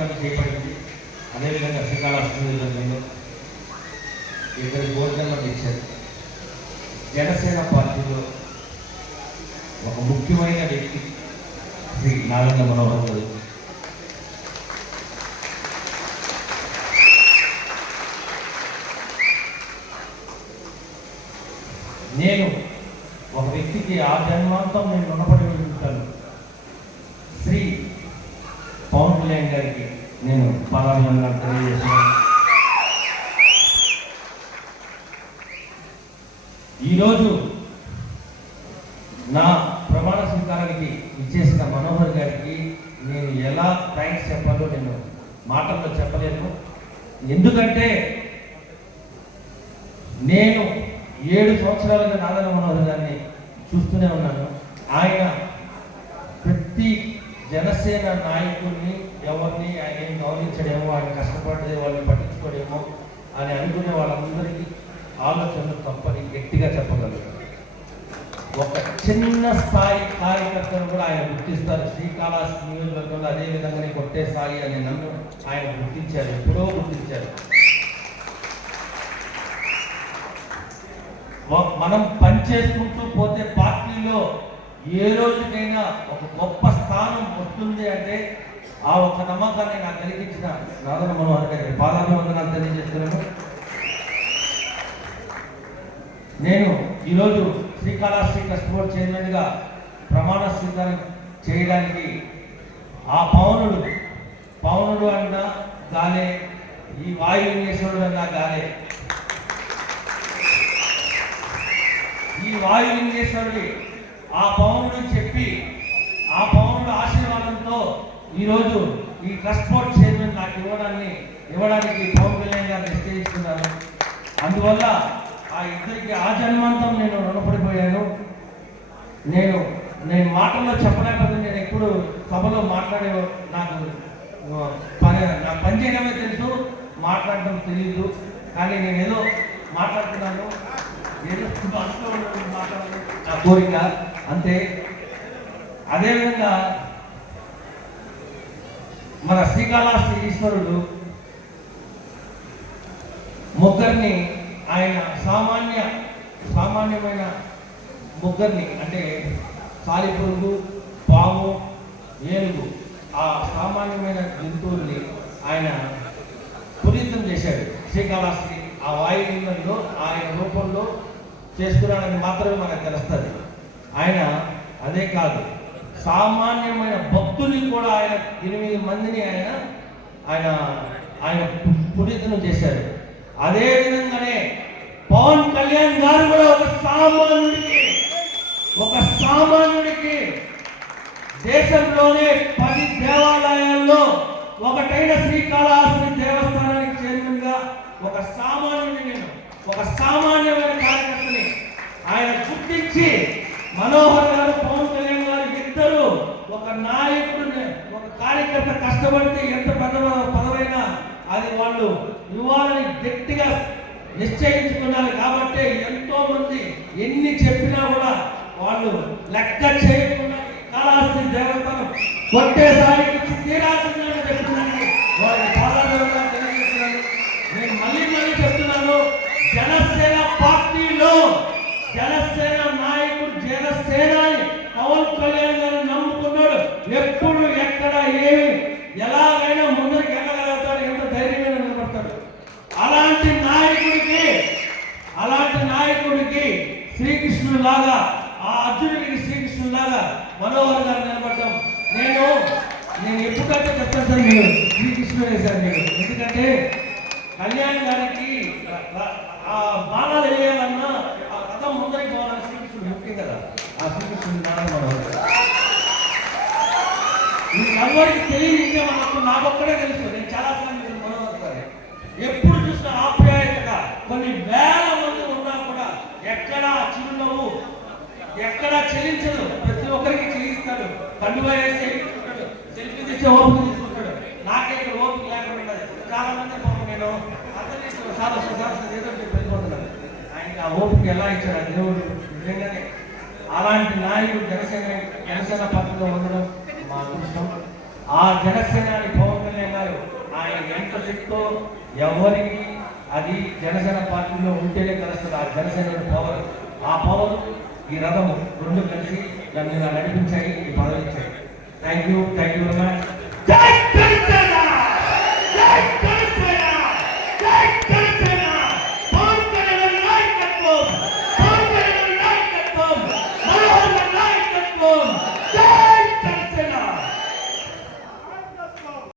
సంస్కరణ చేయబడింది. అదేవిధంగా శ్రీకాళహస్తి నియోజకవర్గంలో ఇద్దరు భోజనం ఇచ్చారు. జనసేన పార్టీలో ఒక ముఖ్యమైన వ్యక్తి శ్రీ నారాయణ మనోహర్ గారు. నేను ఒక వ్యక్తికి ఆ జన్మాంతం నేను రుణపడి ఉంటాను. శ్రీ పవన్ కళ్యాణ్ గారికి నేను పాదాభివందనాలు తెలియజేస్తున్నాను. ఈరోజు నా ప్రమాణ స్వీకారానికి ఇచ్చేసిన మనోహర్ గారికి నేను ఎలా థ్యాంక్స్ చెప్పాలో నేను మాటల్లో చెప్పలేను. ఎందుకంటే నేను 7 సంవత్సరాలుగా నారాయణ మనోహర్ గారిని చూస్తూనే ఉన్నాను. ఆయన ప్రతి జనసేన నాయకుడిని ఎవరిని ఆయన ఏం గౌరవించడేమో, ఆయన కష్టపడే వాళ్ళని పట్టించుకోడేమో అని అనుకునే వాళ్ళందరికీ ఆలోచనలు తప్పని గట్టిగా చెప్పగలరు. ఒక చిన్న స్థాయి కార్యకర్తలు కూడా ఆయన గుర్తిస్తారు. శ్రీకాళహస్తి నియోజకవర్గంలో అదేవిధంగానే కొట్టే స్థాయి అని నన్ను ఆయన గుర్తించారు, ఎప్పుడో గుర్తించారు. మనం పనిచేసుకుంటూ పోతే పార్టీలో ఏ రోజుకైనా ఒక గొప్ప స్థానం వస్తుంది అంటే ఆ ఒక నమ్మకాన్ని నాకు కలిగించిన నారాయణ మనోహర్ గారి పాదాభివందనాలు తెలియజేస్తున్నాను. నేను ఈరోజు శ్రీకాళహస్తి ట్రస్ట్ బోర్డ్ చైర్మన్గా ప్రమాణ స్వీకారం చేయడానికి ఆ పవనుడు అన్నా గాలే, ఈ వాయులింగేశ్వరుడు అన్నా గాలే. ఈ వాయులింగేశ్వరుడి ఆ పవనుడు చెప్పి ఆ పవనుడు ఆశీర్వాదంతో ఈరోజు ఈ ట్రస్ట్ బోర్డ్ చైర్మన్ నాకు ఇవ్వడానికి పవన్ కళ్యాణ్ గారు నిశ్చయించుకున్నాను. అందువల్ల ఆ ఇద్దరికి ఆ జన్మాంతం నేను రుణపడిపోయాను. నేను మాటల్లో చెప్పలేకపోతే నేను ఎప్పుడు సభలో మాట్లాడే నాకు పని చేయడమే తెలుసు, మాట్లాడడం తెలియదు. కానీ నేను ఏదో మాట్లాడుతున్నాను, ఏదో మనసులో మాట్లాడాలి నా కోరిక అంతే. అదేవిధంగా మన శ్రీకాళహస్తి ఈశ్వరుడు ముగ్గురిని ఆయన సామాన్యమైన ముగ్గురిని అంటే సాలిపురుగు, పాము, ఏనుగు ఆ సామాన్యమైన జంతువుల్ని ఆయన పునీతం చేశాడు. శ్రీకాళహస్తి ఆ వాయులింగంలో ఆయన రూపంలో చేస్తున్నాడని మాత్రమే మనకు తెలుస్తుంది. ఆయన అదే కాదు, సామాన్యమైన భక్తుల్ని కూడా ఆయన 8 మందిని ఆయన పునీతం చేశాడు. అదే విధంగానే పవన్ కళ్యాణ్ గారు కూడా ఒక సామాన్యుడికి దేశంలోనే 10 దేవాలయాల్లో ఒకటైన శ్రీకాళహస్తి దేవస్థానానికి చైర్మన్గా ఒక సామాన్యమైన కార్యకర్తని ఆయన గుర్తించి మనోహర్ గారు, పవన్ కళ్యాణ్ గారు ఇద్దరు ఒక నాయకుడిని, ఒక కార్యకర్త కష్టపడితే ఎంత పెద్ద పదవైనా అది వాళ్ళు ఇవ్వాలని గట్టిగా నిశ్చయించుకున్నారు. కాబట్టి ఎంతో మంది ఎన్ని చెప్పినా కూడా వాళ్ళు లెక్క చేయకుండా కాళహస్తి దేవతను కొట్టేసారి తీరాల్సిందని చెప్తున్నాను. వాళ్ళని పాదాభివందనాలు తెలియజేస్తున్నాను. నేను మళ్ళీ చెప్తున్నాను, జనసేన పార్టీలో జనసేన నాయకుడు జనసేనాని పవన్ కళ్యాణ్ గారిని నమ్ముకున్నాడు. ఎప్పుడు ఎక్కడ ఏమి ఎలాగైనా ముందరికి వెళ్ళగలుగుతాడు, ఎంత ధైర్యంగా నిలబడతాడు. అలాంటి నాయకుడికి శ్రీకృష్ణుడు లాగా, ఆ అర్జునుడికి శ్రీకృష్ణుడు లాగా మనోహర్ గారు నిలబడ్డాం. నేను ఎప్పుడంటే చెప్తాను సార్, మీరు శ్రీకృష్ణుడు వేశారు నేను. ఎందుకంటే కళ్యాణ్ గారికి ఆ బాణాలు వేయాలన్నా ఆ కథ ముందరికి పోవాలని శ్రీకృష్ణుడు ముఖ్యం కదా. ఆ శ్రీకృష్ణుడు నారాయణ మనోహర్ ఎవరికి తెలియదు, నాకొక్కడే తెలుసు. నేను చాలా సార్లు మనోహర్ గారు ఎప్పుడు చూసిన ఆప్యాయతగా కొన్ని వేల మంది ఉన్నా కూడా ఎక్కడా చిరునవ్వు, ఎక్కడా చెల్లించదు. ప్రతి ఒక్కరికి చెల్లిస్తాడు, పండుగ వేసి సెల్ఫీ తెచ్చే ఓపిక తీసుకుంటాడు. నాకే ఇక్కడ ఓపిక లేకుండా చాలా మంది నేను అందరినీ ఏదో వెళ్ళిపోతున్నాను. ఆయనకి ఆ ఓపిక ఎలా ఇచ్చాడు దేవుడు. నిజంగానే అలాంటి నాయకుడు జనసేన పార్టీలో ఉండడం మా అదృష్టం. ఆ జనసేనాని పవన్ కళ్యాణ్ గారు ఎంత శక్తో ఎవరికి అది జనసేన పార్టీలో ఉంటేనే కలుస్తుంది. ఆ జనసేన పవర్, ఆ పవర్ ఈ రథము రెండు కలిసి నన్ను ఇలా నడిపించాయి, ఈ పదవి ఇచ్చాయి. Thank you very much.